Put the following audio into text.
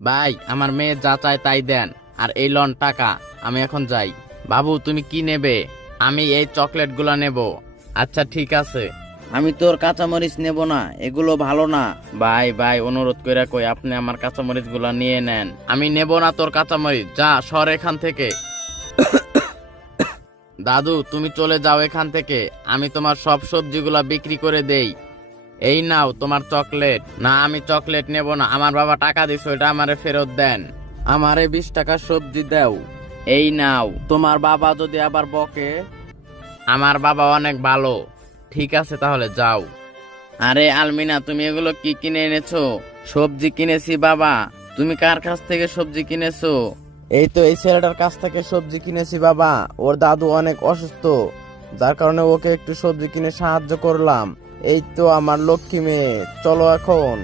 ভাই, আমার মেয়ে যা চায় তাই দেন। আর এই লন টাকা, আমি এখন যাই। বাবু, তুমি কি নেবে? আমি এই চকলেটগুলো নেব। আচ্ছা, ঠিক আছে। আমি তোর কাঁচামরিচ নেব না, এগুলো ভালো না। ভাই ভাই, অনুরোধ কইরা কই, আপনি আমার কাঁচামরিচ গুলা নিয়ে নেন। আমি নেব না তোর কাঁচামরিচ, যা সর এখান থেকে। দাদু, তুমি চলে যাও এখান থেকে। আমি তোমার সব সবজিগুলা বিক্রি করে দেই। এই নাও তোমার চকলেট। না, আমি চকলেট নেব না। আমার বাবা টাকা দিছে, ওটা আমারে ফেরত দেন। আমারে 20 টাকার সবজি দাও। এই নাও। তোমার বাবা যদি আবার বকে? আমার বাবা অনেক ভালো। ঠিক আছে, তাহলে যাও। আরে আলমিনা, তুমি এগুলো কি কিনে এনেছো? সবজি কিনেছি বাবা। তুমি কার কাছ থেকে সবজি কিনেছো? এই তো এই ছেলেটার কাছ থেকে সবজি কিনেছি বাবা। ওর দাদু অনেক অসুস্থ, যার কারণে ওকে একটু সবজি কিনে সাহায্য করলাম। এই তো আমার লক্ষ্মী মেয়ে, চলো এখন।